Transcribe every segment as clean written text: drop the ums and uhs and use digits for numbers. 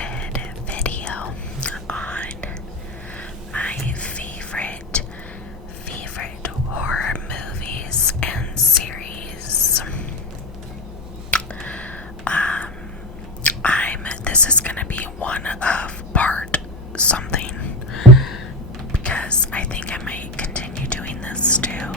requested video on my favorite horror movies and series. This is gonna be one of part something, because I think I might continue doing this too.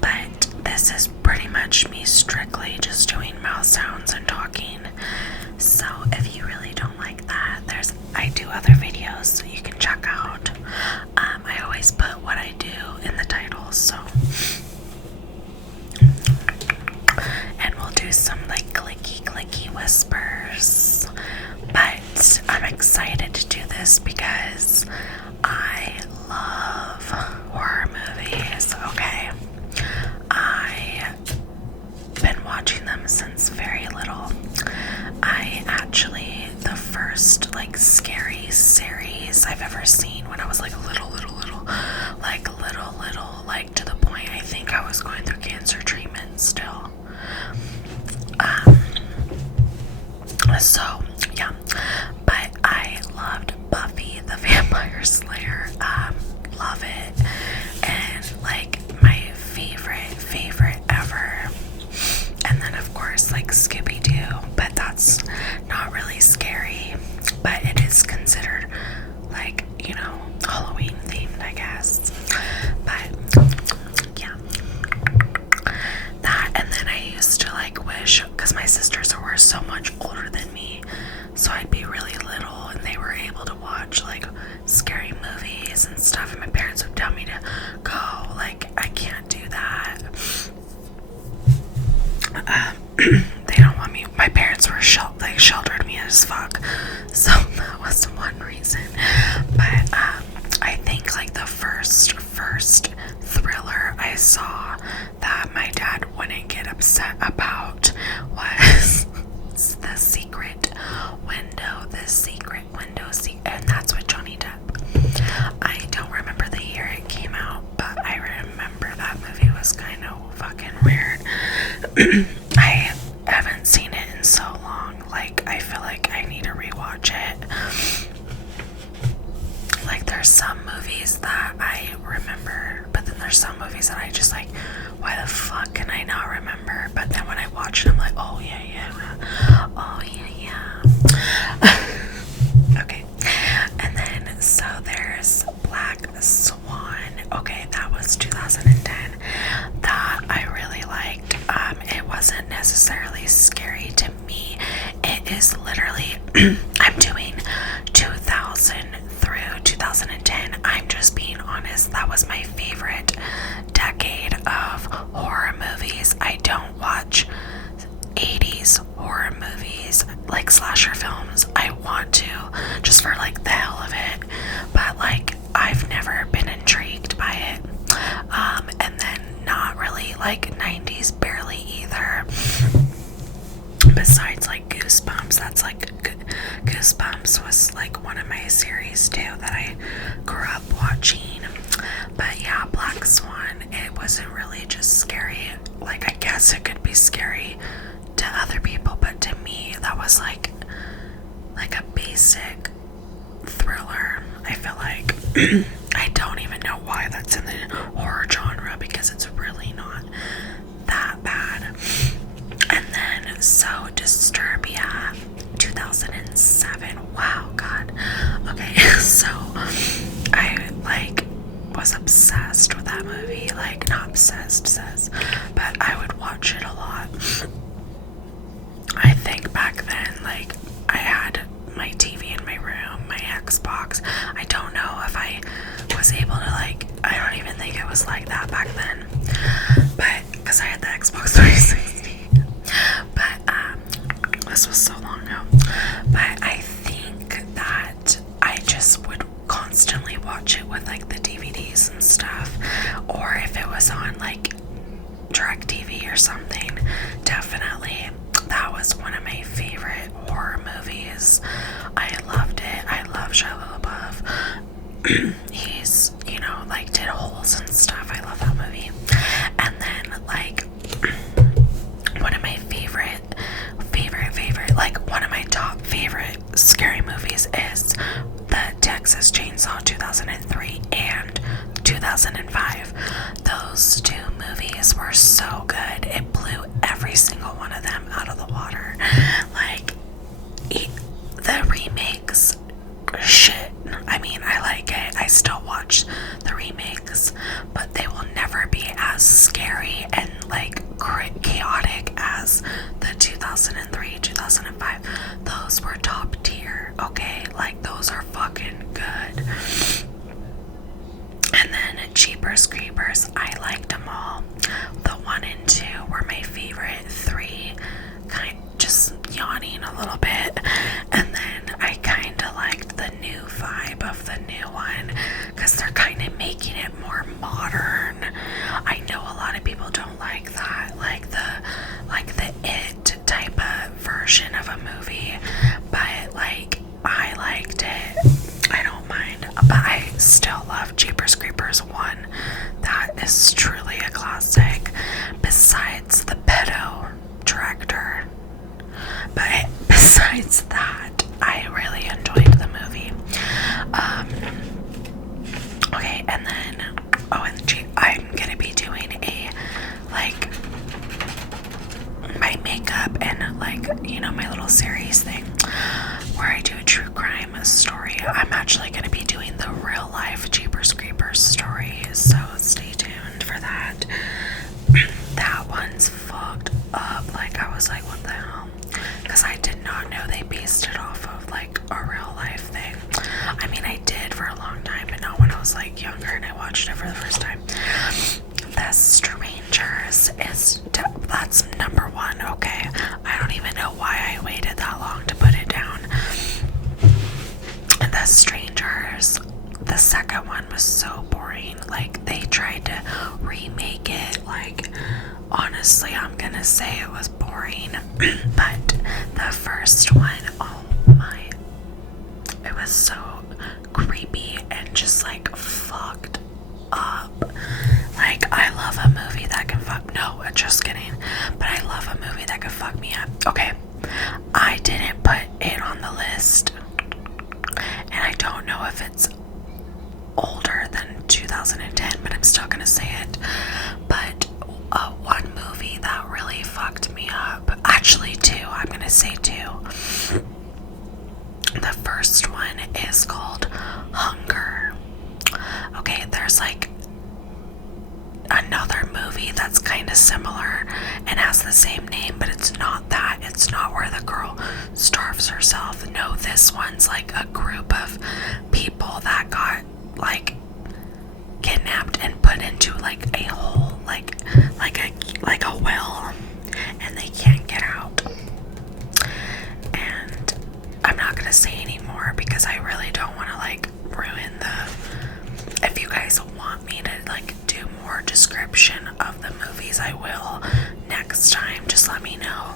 But this is pretty much me strictly just doing mouth sounds and talking. So if you really don't like that, I do other videos so you can check out. I always put what I do in the title, so. And we'll do some like clicky whispers. But I'm excited to do this because I love horror movies, okay? I've been watching them since very little. The first like scary series I've ever seen when I was like little, like to the point I think I was going through cancer treatment still. So yeah, but I loved Buffy the Vampire Slayer. Love it. And like my favorite ever. And then of course like Scooby-Doo, but that's not really scary, but it is considered like, you know, Halloween themed, I guess. But yeah, that. And then I used to like wish, because my sisters were so much older than me, so I'd be really little and they were able to watch like scary movies and stuff, and my parents would tell me to go. Like, I can't do that. They don't want me. My parents were sheltered me as fuck, so that was one reason. But I think like the first thriller I saw that my dad wouldn't get upset about was The Secret Window, and that's with Johnny Depp. I don't remember the year it came out, but I remember that movie was kind of fucking weird. I haven't seen it in so long. Like, I feel like I need to rewatch it. Like, there's some movies that I remember, but then there's some movies that I just like, why the fuck can I not remember? But then when I watch it, I'm like, oh yeah. Okay. And then, so there's Black Swan. Okay, that was 2010. That I really liked. It wasn't necessarily scary to me. It is literally, I'm doing 2000 through 2010. I'm just being honest. That was my favorite decade of horror movies. I don't watch 80s horror movies, like slasher films. I want to, just for like the hell of it, but like I've never been intrigued by it. And then not really like 90s, barely either. Besides like Goosebumps, that's like Goosebumps was like one of my series too that I grew up watching. But yeah, Black Swan, it wasn't really just scary. Like, I guess it could be scary to other people, but to me that was like a basic thriller. I feel like I don't even know why that's in the horror genre, because it's really not that bad. And then so Disturbia, 2007. Wow, God. Okay, so I like was obsessed with that movie. Like, not obsessed, but I would watch it a lot. I think back then, like, I had my TV in my room, my Xbox. I don't know if I was able to, like, I don't even think it was like that back then. But, because I had the Xbox 360. But, this was so long ago. But I think that I just would constantly watch it with, like, the DVDs and stuff. Or if it was on, like, DirecTV or something, definitely. That was one of my favorite horror movies. I loved it. I love Shia LaBeouf. He's, you know, like, did Holes and stuff. I love that movie. And then, like, one of my favorite, like, one of my top favorite 2005. Those two movies were so good. It blew every single one of them out of the water. Like, the remakes, shit. I mean, I like it. I still watch the remakes, but they will never be as scary and like chaotic as the 2003, 2005. Those were top tier, okay? Like, those are fucking good. And then Jeepers Creepers, I liked them all. The 1 and 2 were my favorite. 3, just yawning a little bit. And then I kind of liked the new vibe of the new one, because they're kind of making it more modern. I know a lot of people don't like that, like the It type of version of a movie, but like, I liked it. I don't mind, but I still love Jeepers Creepers 1. That is truly a classic, besides the pedo director. But besides that, I really enjoyed the movie. Okay, and then, I'm gonna be doing a, like, my makeup and, like, you know, my little series thing where I do a true crime story. I'm actually gonna be doing the real life Jeepers Creepers story, so stay tuned for that. That one's fucked up. Like, I was like, what the hell? Because I did not know they based it off of like a real life thing. I mean, I did for a long time, but not when I was like younger and I watched it for the first time. The Strangers that's number 1, okay? I don't even know why I waited that long to put it down. The Strangers, the second one was so boring. Like, they tried to remake it. Like, honestly, I'm gonna say it was boring. But the first one, oh my, it was so creepy and just like fucked up. Like, I love a movie that can fuck, no, just kidding, but I love a movie that can fuck me up. Okay, I didn't put it on the list, and I don't know if it's older than 2010, but I'm still gonna say it. But one movie that really fucked me up, actually 2, I'm gonna say 2. The first one is called Hunger. Okay, there's like another movie that's kind of similar and has the same name, but it's not that. It's not where the girl starves herself. No, this one's like a group of people that got like kidnapped and put into like a hole, like a well, and they can't get out. And I'm not gonna say anymore because I really don't want to like ruin the. If you guys want me to like do more description of the movies, I will next time. Just let me know.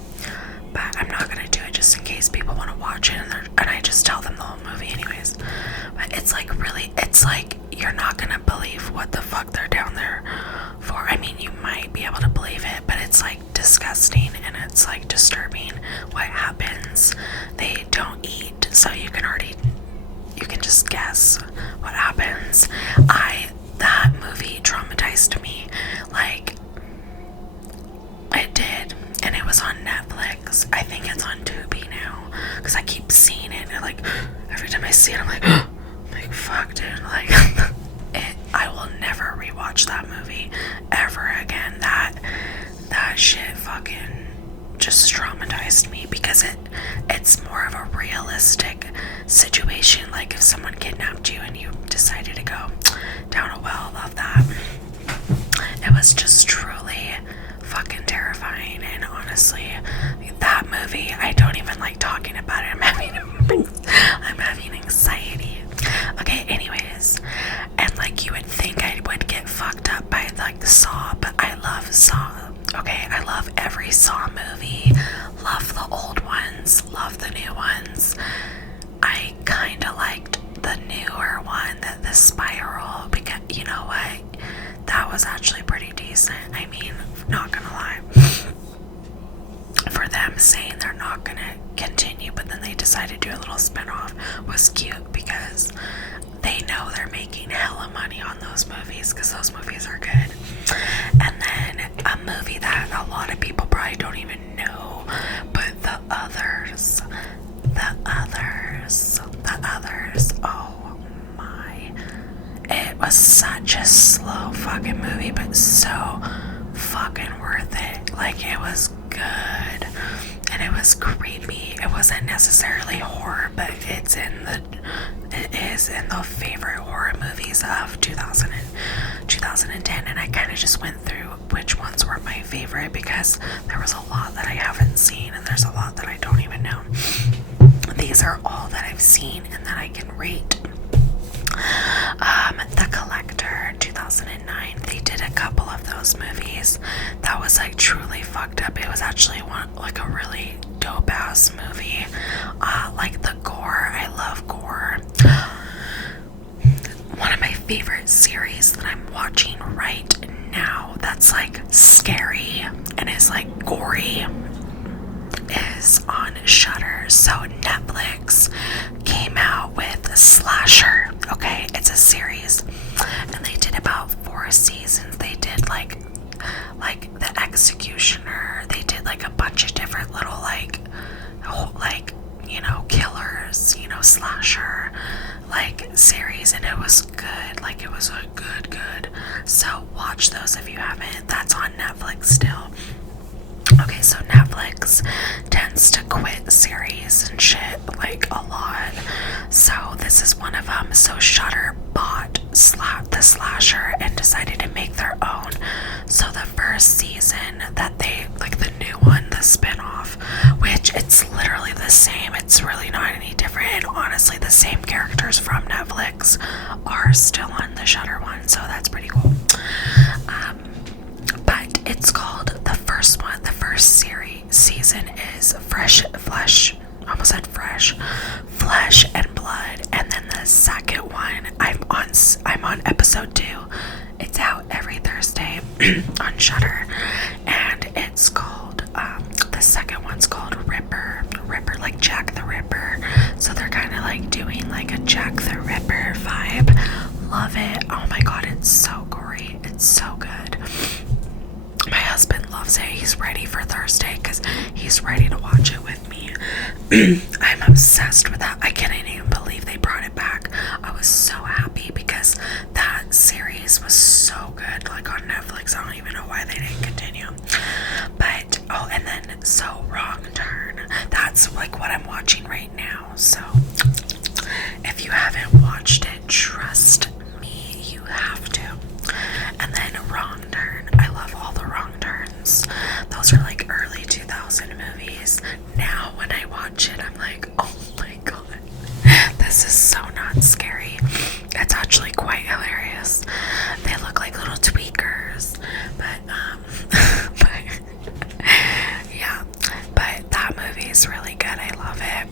But I'm not gonna do it just in case people want to watch it and I just tell them the whole movie anyways. But it's like really, it's like you're not gonna believe what the fuck they're down there for. I mean, you might be able to believe it, but it's like disgusting and it's like disturbing what happens. They don't eat, so you can just guess what happens. That movie traumatized me, like, it did, and it was on Netflix. I think it's on Tubi now, because I keep seeing it, and like, every time I see it, I'm like, fuck, dude, like, I will never rewatch that movie ever again. That shit fucking just traumatized me, because it's more of a realistic situation. Like, if someone kidnapped you and you decided to go down a well, love that. It was just truly fucking terrifying, and honestly, that movie, I don't even like talking about it. I'm having anxiety. Okay, anyways, and like, you would think I would get fucked up by like Saw, but I love Saw. Okay, I love every Saw movie, love the old ones, love the new ones. I kind of liked the newer one, the Spiral, because you know what, that was actually pretty decent. I mean, not gonna lie, for them saying they're not gonna continue, but then they decided to do a little spin-off, was cute, because they know they're making hella money on those movies because those movies are good. And then a movie that a lot of people probably don't even know, but The Others, oh my, it was such a slow fucking movie, but so fucking worth it. Like, it was good and it was creepy. It wasn't necessarily horror, but it is in the favorite horror movies of 2010, and I kind of just went through which ones were my favorite because there was a lot that I haven't seen and there's a lot that I don't even know. These are all that I've seen and that I can rate. The Collector, 2009, they did a couple of those movies that was like truly fucked up. It was actually like a really dope ass movie. Like the gore, I love gore. One of my favorite series that I'm watching right now that's like scary and is like gory is on Shudder. So Netflix came out with Slasher. Okay, it's a series, and they did about 4 seasons. They did like The Executioner. They did like a bunch of different little like killers, slasher like series, and it was good. Like, it was a good. So watch those if you haven't. That's on Netflix still. Okay, so Netflix tends to quit series and shit like a lot. So this is one of them. So Shudder bought the Slasher and decided to make their own. So the first season that they, like the new one, the spinoff, which it's literally the same. It's really not any different. And honestly, the same characters from Netflix are still on the Shudder one. So that's pretty cool. But it's called, the first season is Flesh and Blood, and then the second one, I'm on episode 2. It's out every Thursday on Shudder, and it's called the second one's called Ripper, like Jack the Ripper. So they're kind of like doing like a Jack the Ripper vibe. Love it. Oh my god, it's so gory. It's so good. My husband loves it. He's ready for Thursday because he's ready to watch it with me. I'm obsessed with that. I can't even believe they brought it back. I was so happy because that series was so good, like on Netflix. I don't even know why they didn't continue. But, and then so Wrong Turn. That's like what I'm watching right now. So if you haven't watched it, trust me, you have to. And then Wrong Turn. I love all the Wrong Turns. Those are like early 2000 movies. Now when I watch it, I'm like, oh my god, this is so not scary. It's actually quite hilarious. They look like little tweakers, but yeah, but that movie is really good. I love it.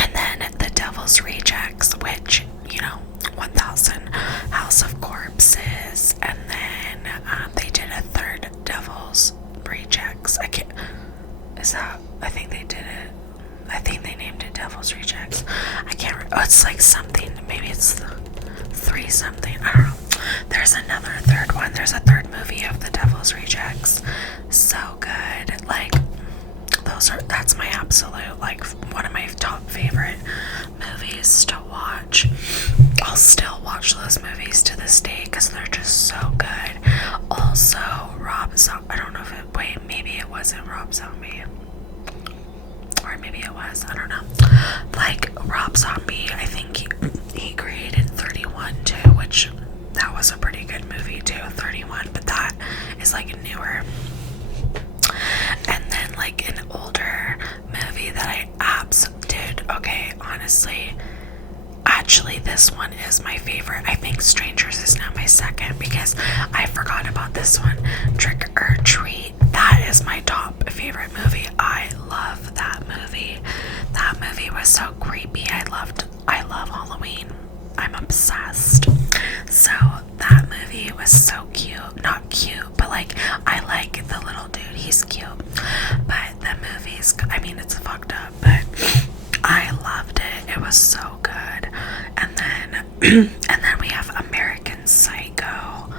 And then The Devil's Rejects, which, 1000 House of Corpses, and then they did a third Devil's Rejects. I think they did it. I think they named it Devil's Rejects. I can't remember. Oh, it's like something. Maybe it's 3 something. I don't know. There's another third one. There's a third movie of The Devil's Rejects. So good. Like, that's my absolute, like, one of my top favorite movies to watch. I'll still watch those movies to this day because they're just so good. Also, I don't know if maybe it wasn't Rob Zombie. Or maybe it was, I don't know. Like, Rob Zombie, I think he created 31 too, which that was a pretty good movie too, 31, but that is like newer. And then like an older movie that I dude, okay, honestly, actually this one is my favorite. I think Strangers is now my second because I forgot about this one. Trick or Treat, that is my top favorite movie. I love that movie. That movie was so creepy. I love Halloween. I'm obsessed. So that movie was so cute. Not cute, but like, I like the little dude. He's cute. But the movie's, it's fucked up, but I loved it. It was so good. And And then we have American Psycho.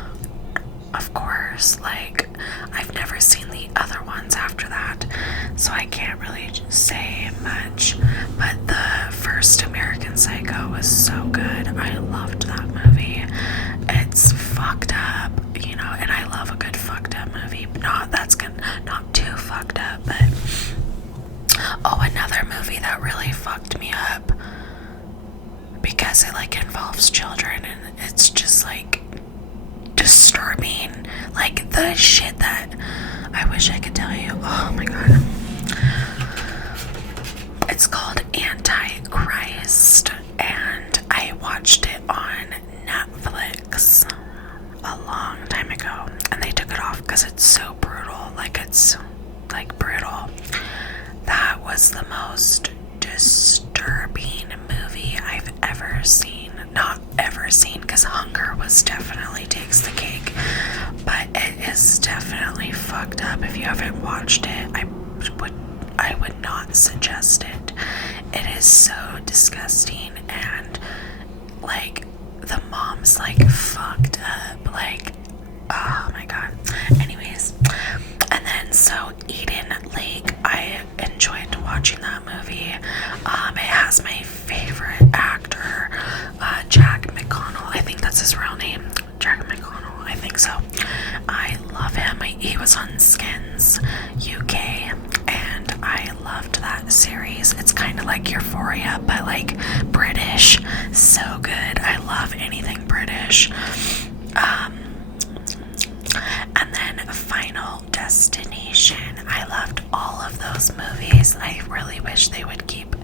Of course, like, I've never seen the other ones after that, so I can't really say much. But the first American Psycho was so good. I loved that movie. It's fucked up, you know, and I love a good fucked up movie. Not too fucked up, but oh, another movie that really fucked me up because it like involves children and it's just like disturbing, like the shit that I wish I could tell you. Oh my god. It's called Antichrist, and I watched it on Netflix a long time ago, and they took it off because it's so brutal. Like, it's like brutal. That was the most disturbing movie I've ever seen. Not ever seen, because Hunger was definitely takes the cake, but it is definitely fucked up. If you haven't watched it, I would not suggest it. It is so disgusting, and like the mom's like fucked up, like, oh my god. Anyways, and then so Eden Lake, I enjoyed watching that movie. It has my favorite actor, Jack McConnell. I think that's his real name, Jack McConnell. I think so. I love him. He was on Skins UK, and I loved that series. It's kind of like Euphoria, but like British. So good. I love anything British. And then Final Destination. I loved all of those movies. I really wish they would keep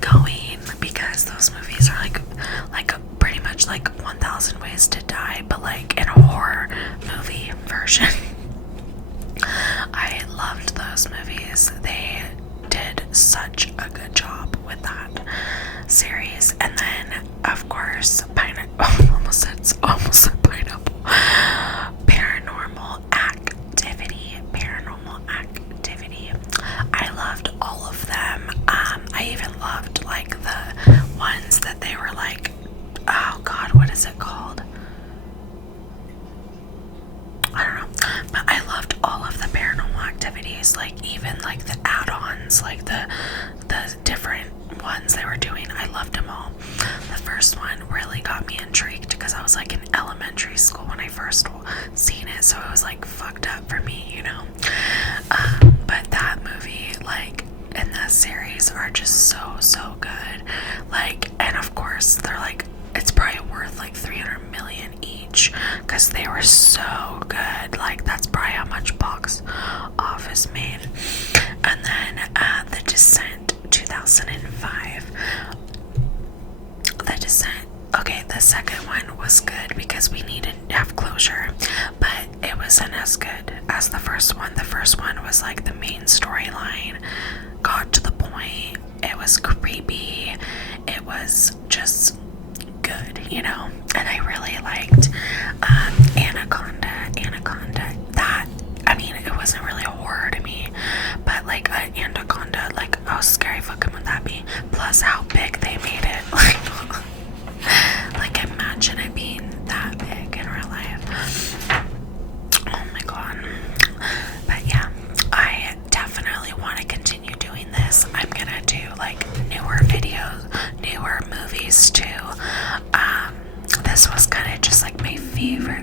going because those movies are like pretty much like 1,000 Ways to Die, but like in a horror movie version. I loved those movies. They did such a good job with that series. And then, of course, almost said pineapple. Paranormal Activity. I loved all of them. I even loved like the ones that they were like, oh god, what is it called? I don't know, but I loved all of the Paranormal Activities, like even like the add-ons, like the different ones they were doing. I loved them all. The first one really got me intrigued because I was like in elementary school when I first seen it, so it was like fucked up for me, you know. But that movie, like, and the series are just so good. Like, and of course they're like, it's probably worth like 300 million each because they were so good. Like, that's probably how much box office made. And then The Descent 2005. The Descent, okay, the second one was good because we needed to have closure, but it wasn't as good as the first one. The first one was like the main storyline got to the point. It was creepy. It was just good, you know. And I really liked Anaconda. That, I mean, it wasn't really a horror to me, but like Anaconda, like how scary fucking would that be? Plus how big they made it. Like imagine it being that big in real life. Oh my god. But yeah, I definitely want to continue doing this. I'm gonna do like newer videos, newer movies too. This was kind of just like my favorite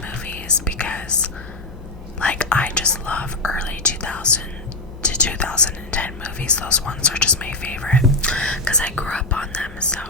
movies because like I just love early 2000 to 2010 movies. Those ones are just my favorite because I grew up on them. So